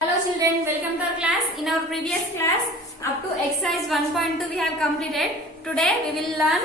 Hello children, welcome to our class. In our previous class, up to exercise 1.2 we have completed. Today we will learn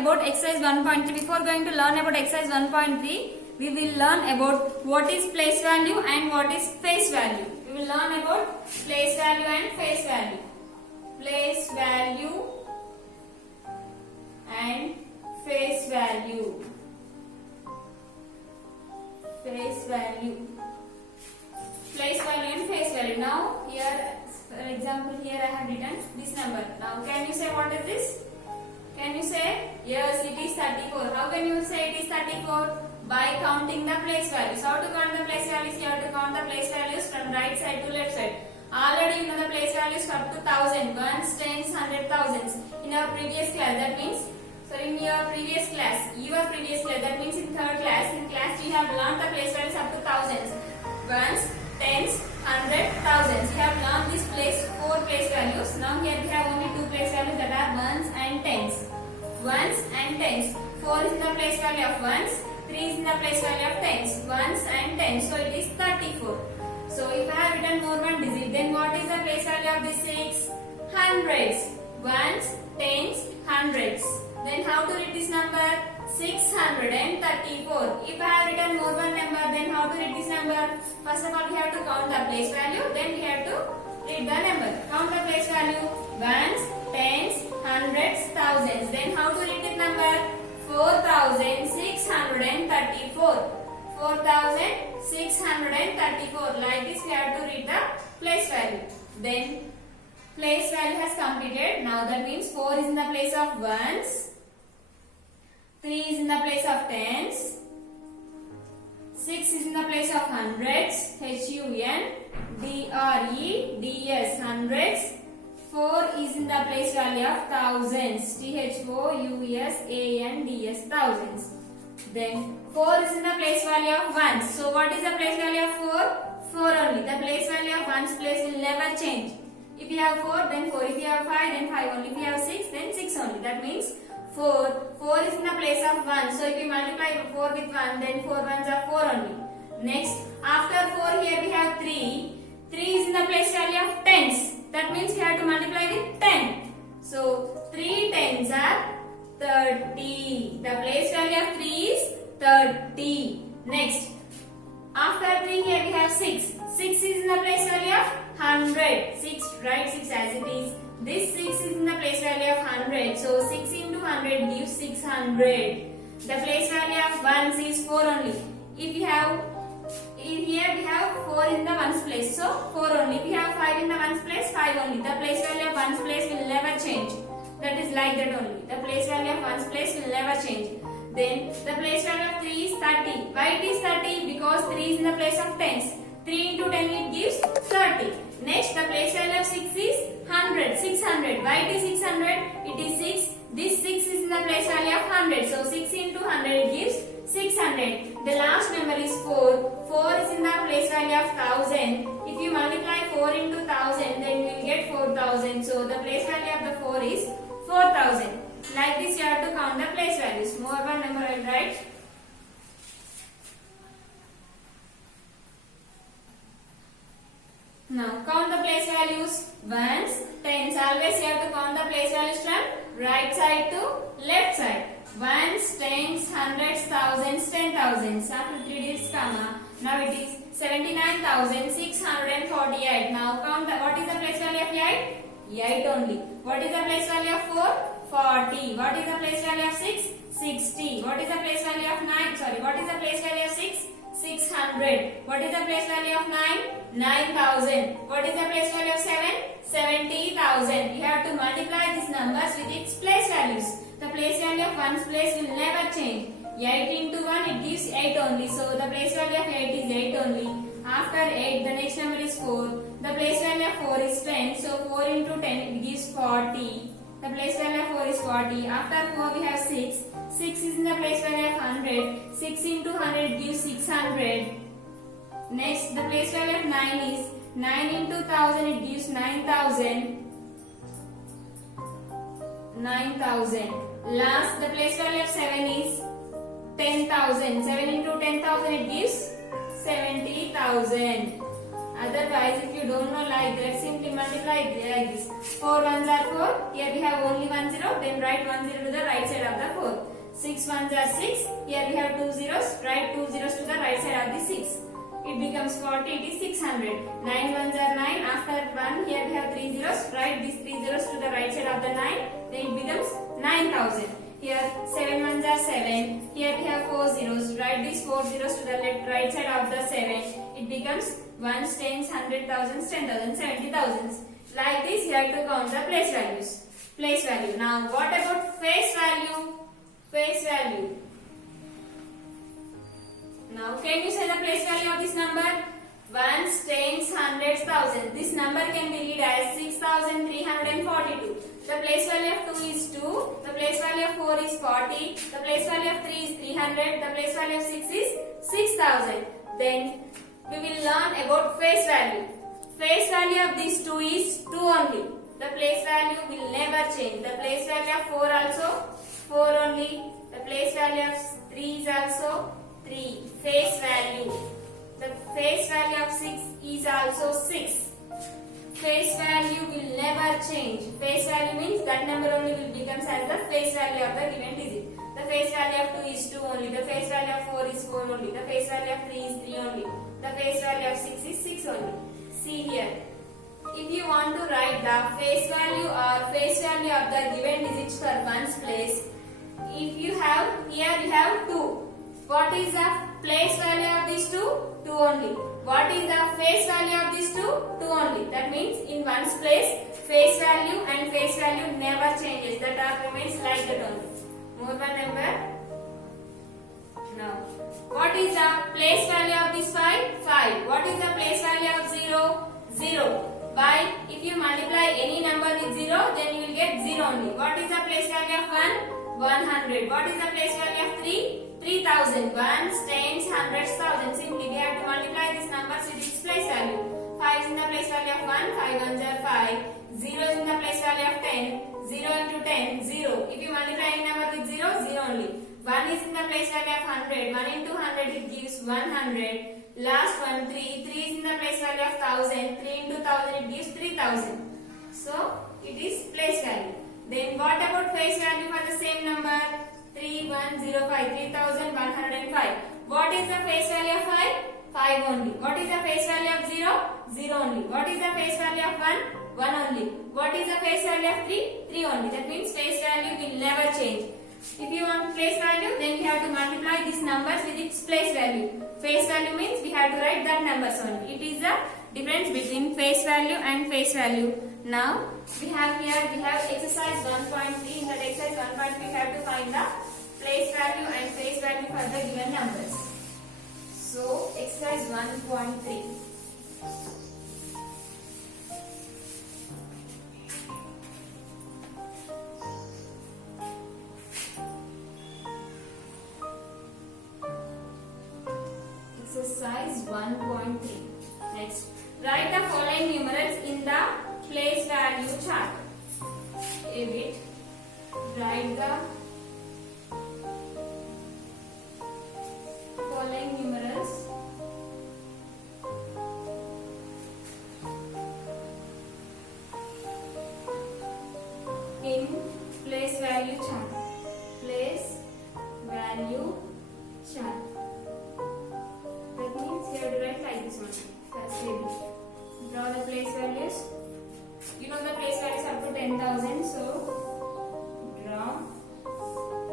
about exercise 1.3. Before going to learn about exercise 1.3, we will learn about what is place value and what is face value. We will learn about place value and face value. Place value and face value. Face value. Place value and face value. Now here, for example, here I have written this number. Now can you say what is this? Can you say yes, it is 34. How can you say it is 34? By counting the place values. How to count the place values? You have to count the place values from right side to left side. Already you know the place values up to 1000, ones, tens, 100, thousands. In our previous class, that means in your previous class, that means in third class, in class you have learned the place values up to thousands, ones, tens, 100, thousands. We have learned this four place values. Now here we have only two place values, that are ones and tens. Ones and tens. 4 is in the place value of ones, 3 is in the place value of tens. Ones and tens. So it is 34. So if I have written more one digit, then what is the place value of this 6? Hundreds. Ones, tens, hundreds. Then how to read this number? 634. If I have written more one number, then how to read this number? First of all, we have to count the place value, then we have to read the number. Count the place value. Ones, tens, hundreds, thousands. Then how to read this number? 4634. 4634. Like this we have to read the place value. Then place value has completed. Now that means 4 is in the place of ones, 3 is in the place of tens, 6 is in the place of hundreds, hundreds, hundreds. 4 is in the place value of thousands, thousands. Then 4 is in the place value of ones. So what is the place value of 4? 4 only. The place value of ones place will never change. If you have 4, then 4. If you have 5, then 5 only. If you have 6, then 6 only. That means 4 is in the place of 1. So if you multiply 4 with 1, then 4 ones are 4 only. Next, after 4 here we have 3. 3 is in the place value of tens. That means we have to multiply with 10. So 3 tens are 30. The place value of 3 is 30. Next, after 3 here we have 6. 6 is in the place value of 100. 6, write 6 as it is. This 6 is in the place value of 100. So 6 into 100 gives 600. The place value of ones is 4 only. If you have, here we have 4 in the ones place. So 4 only. If you have 5 in the ones place, 5 only. The place value of ones place will never change. That is like that only. The place value of ones place will never change. Then the place value of 3 is 30. Why it is 30? Because 3 is in the place of tens. 3 into 10 it gives 30. Next, the place value of 6 is 100. 600. Why it is 600? It is 6. This 6 is in the place value of 100. So 6 into 100 it gives 600. The last number is 4. 4 is in the place value of 1000. If you multiply 4 into 1000, then you will get 4000. So the place value of the 4 is 4000. Like this you have to count the place values. More one number I will write. Now count the place values. Ones, tens. Always you have to count the place values from right side to left side. Ones, tens, hundreds, thousands, 10,000s. After 3 digits comma. Now it is 79,648. Now count what is the place value of 8? 8 only. What is the place value of 4? 40. What is the place value of 6? 60. What is the place value of 9? What is the place value of 6? 600. What is the place value of 9? 9,000. What is the place value of 7? 70,000. You have to multiply these numbers with its place values. The place value of one's place will never change. 8 into 1 it gives 8 only. So the place value of 8 is 8 only. After 8 the next number is 4. The place value of 4 is 10. So 4 into 10 it gives 40. The place value of 4 is 40. After 4 we have 6. 6 is in the place value of 100. 6 into 100 gives 600. Next, the place value of 9 is 9 into 1000 it gives 9000. 9000. Last, the place value of 7 is 10,000. 7 into 10,000 it gives 70,000. you don't know like that, simply multiply like this. 4 ones are 4. Here we have only 1 0. Then write 1 0 to the right side of the 4. 6 ones are 6. Here we have 2 zeros. Write 2 zeros to the right side of the 6. It becomes 40. It is 600. 9 ones are 9. After 1, here we have 3 zeros. Write these 3 zeros to the right side of the 9. Then it becomes 9000. Here 7 ones are 7. Here we have 4 zeros. Write these 4 zeros to the right side of the 7. It becomes ones, tens, 100,000, 10,000, 70,000. Like this, you have to count the place values. Place value. Now, what about face value? Face value. Now, can you say the place value of this number? Ones, tens, hundreds, thousands. This number can be read as 6,342. The place value of 2 is 2. The place value of 4 is 40. The place value of 3 is 300. The place value of 6 is 6,000. Then we will learn about face value. Face value of these 2 is 2 only. The place value will never change. The place value of 4 also 4 only. The place value of 3 is also 3. Face value. The face value of 6 is also 6. Face value will never change. Face value means that number only will becomes as the face value of the given digit. The face value of 2 is 2 only. The face value of 4 is 4 only. The face value of 3 is 3 only. The face value of 6 is 6 only. See here. If you want to write the face value or face value of the given digits for ones place, if you have, here you have 2. What is the place value of these 2? 2 only. What is the face value of these 2? 2 only. That means in ones place, face value and face value never changes. The term remains like that only. More one number. Now, what is the place value of this 5? 5. What is the place value of 0? 0. Why? If you multiply any number with 0, then you will get 0 only. What is the place value of 1? 100. What is the place value of 3? 3000. Ones, tens, hundreds, thousands. Simply we have to multiply these numbers with its place value. 5 is in the place value of 1. 5 ones are 5. 0 is in the place value of 10. 0 into 10, 0. If you multiply any number with 0, 0 only. 1 is in the place value of 100. 1 into 100 it gives 100. Last one 3. 3 is in the place value of 1000. 3 into 1000 it gives 3000. So it is place value. Then what about face value for the same number? 3105. 3105. What is the face value of 5? 5 only. What is the face value of 0? 0 only. What is the face value of 1? 1 only. What is the face value of 3? 3 only. That means face value will never change. If you want place value, then we have to multiply these numbers with its place value. Face value means we have to write that numbers only. It is the difference between face value and face value. Now we have exercise 1.3. In that exercise 1.3 we have to find the place value and face value for the given numbers. So exercise 1.3. Exercise 1.3. Next, write the following numerals in the place value chart. A bit. Write the following numerals in place value chart. Place value chart. That means you have to write like this one. First table. Draw the place values. You know the place values up to 10,000. So draw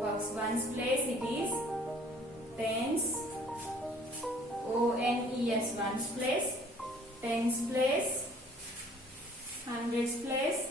box. Ones place it is tens. ONES. Ones place. Tens place. Hundreds place.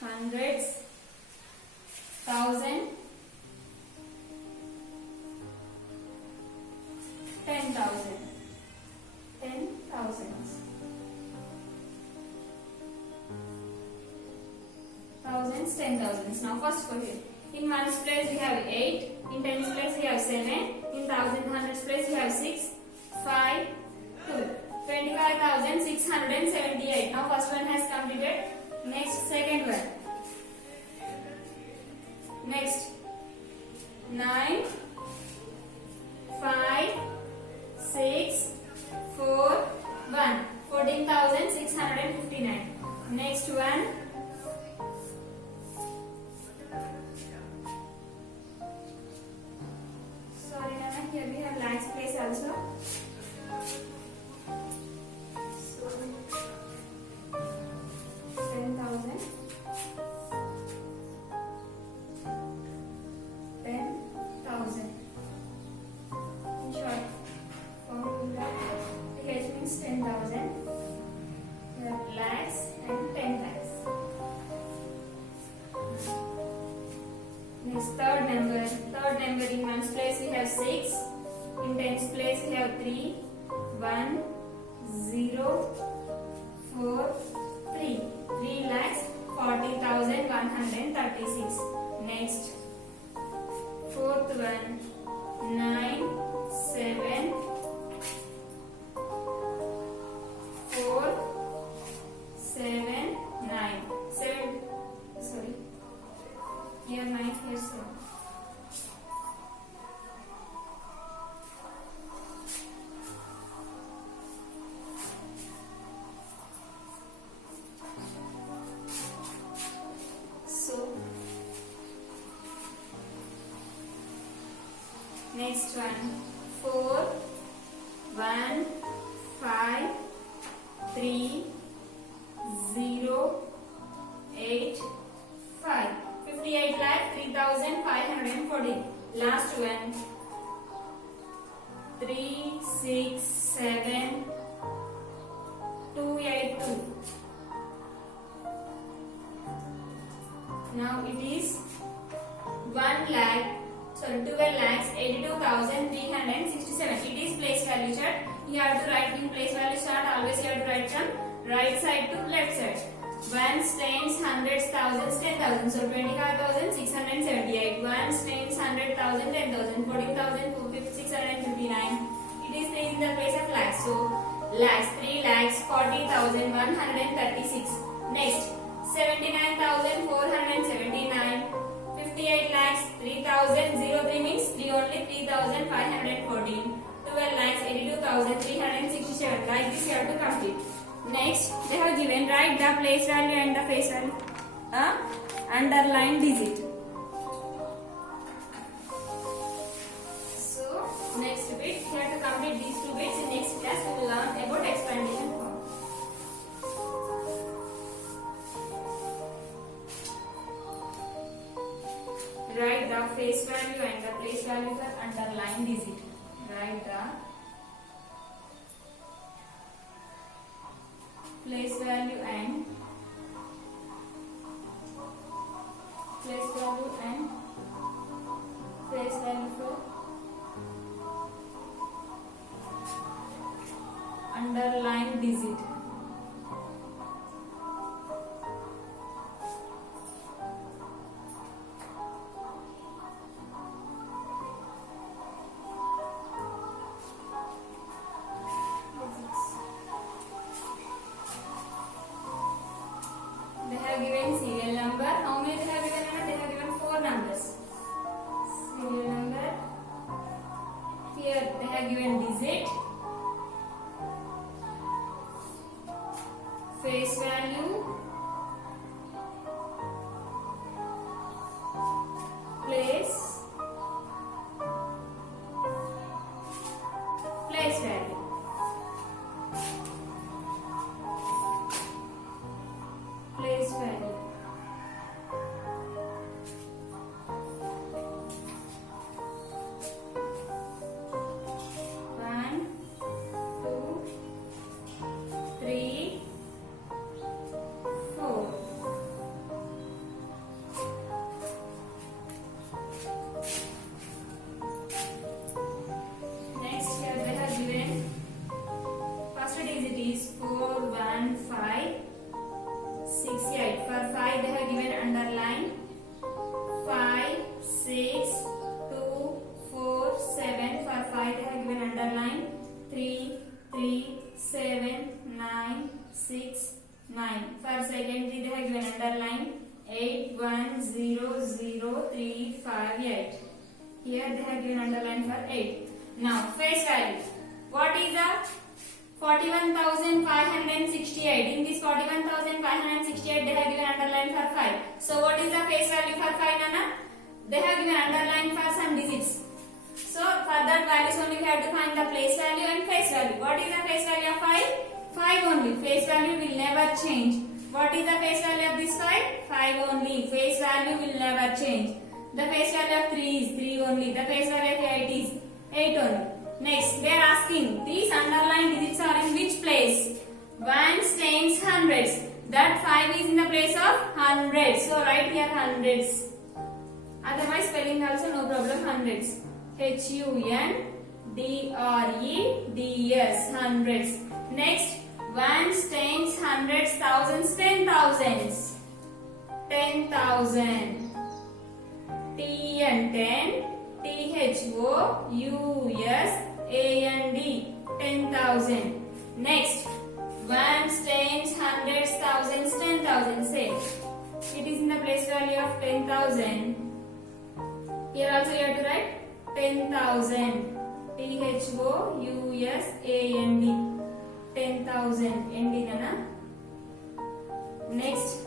Hundreds. Thousand. 10,000. 10,000. Thousands, 10,000s. Now first for here. In ones place we have 8. In tens place we have 7. In thousand hundreds place we have 6, 5, 2. 25,678. Now first one has completed. Next second one. Next 9, 5, 6, 4, 1. 59. Next one. Sorry, Nana, here we have lakhs place also. So 10,000. 10,000. In short, formula H means 10,000. We have lakhs and 10 lakhs. Next, third number. Third number in ones place we have 6. In tens place we have 3, 1, 0, 4, 3. 3 lakhs 40,136. Next, fourth one, 9, 7, 4, 7, 9. 7, sorry. Here 9, here 7. So, next one, 4, 1, 5, 3, 0, 8, 5. 58 lakh 3,514. Last one, 3, 6, 7, 282. Now it is 12 lakhs 82,367. It is place value chart. You have to write in place value chart. Always you have to write from right side to left side. Ones, tens, hundreds, thousands, 10,000. So 25,678. Ones, tens, 100,000, 10,000. 14,659. It is placed in the place of lakhs. So lakhs, 3 lakhs 40,136. Next, 79,479. 58 lakhs 3,003 means 3 only 3,514. 12 lakhs 82,367. Like this you have to complete. Next, they have given write the place value and the face value. Underline digit. So, next bit, you have to complete these two bits. In next class, we will learn about expandation form. Write the face value and the place value for underline digit. Write the place value and face value for underline digit. They have given serial number. How many they have given? They have given 4 numbers. Serial number. Here they have given digit, face value, place value. Place value. One, 2, 3, 4. Next, here they have given first digit is 4, 1, 5. 6, 8. For 5 they have given underline 5, 6, 2, 4, 7. For 5 they have given underline 3, 3, 7, 9, 6, 9. For secondary they have given underline 8, 1, 0, 0, 3, 5, 8. Here they have given underline for 8. Now face value. What is the 41,568. In this 41,568, they have given underline for 5. So what is the face value for 5, Nana? They have given underline for some digits. So for that values only we have to find the place value and face value. What is the face value of 5? 5 only. Face value will never change. What is the face value of this 5? 5 only. Face value will never change. The face value of 3 is 3 only. The face value of 8 is 8 only. Next, they are asking, these underlined digits are in which place? Ones, tens, hundreds. That 5 is in the place of hundreds. So write here hundreds. Otherwise spelling also no problem, hundreds. Hundreds. Hundreds. Next, ones, tens, hundreds, thousands, 10,000s. 10,000. T and 10. THOUSAND. 10,000. Next, ones, tens, hundreds, thousands, 10,000. Say, it is in the place value of 10,000. Here also you have to write 10,000. THOUSAND. 10,000. Ending, Nana. Next,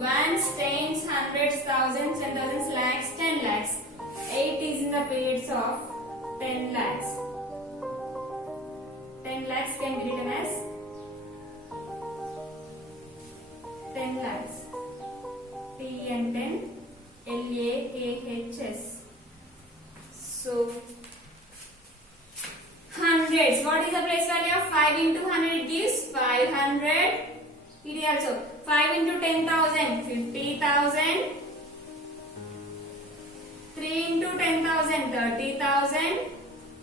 ones, tens, hundreds, thousands, 10,000, lakhs, 10 lakhs. 8 is in the place of 10 lakhs. 10 lakhs can be written as 10 lakhs. T and 10, LAKHS. So, hundreds. What is the place value of 5 into 100? It gives 500. It is also 5 into 10,000, 50,000. 3 into 10,000, 30,000.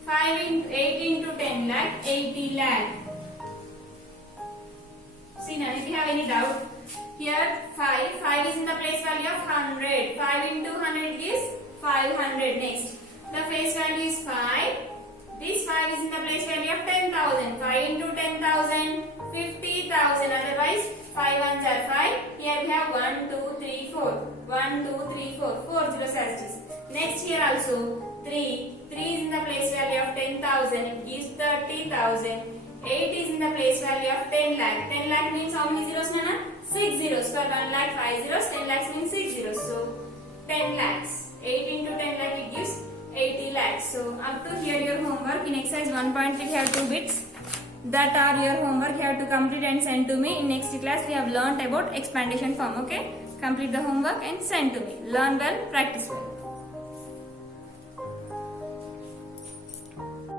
8 into 10 lakh, 80 lakh. See now, if you have any doubt, here 5 is in the place value of 100. 5 into 100 is 500. Next, the face value is 5. This 5 is in the place value of 10,000. 5 into 10,000, 50,000. Otherwise, 5 ones are 5. Here we have 1, 2, 3, 4. 1, 2, 3, 4. 4 zeros as it is. Next, here also 3. 3 is in the place value of 10,000. It gives 30,000. 8 is in the place value of 10 lakh. 10 lakh means how many zeros, Nana? 6 zeros. For 1 lakh, 5 zeros. 10 lakhs means 6 zeros. So, 10 lakhs. 8 into 10 lakh, it gives 80 lakhs. So, up to here your homework. In exercise 1.3, you have 2 bits. That are your homework. You have to complete and send to me. In next class, we have learnt about expandation form. Okay? Complete the homework and send to me. Learn well, practice well.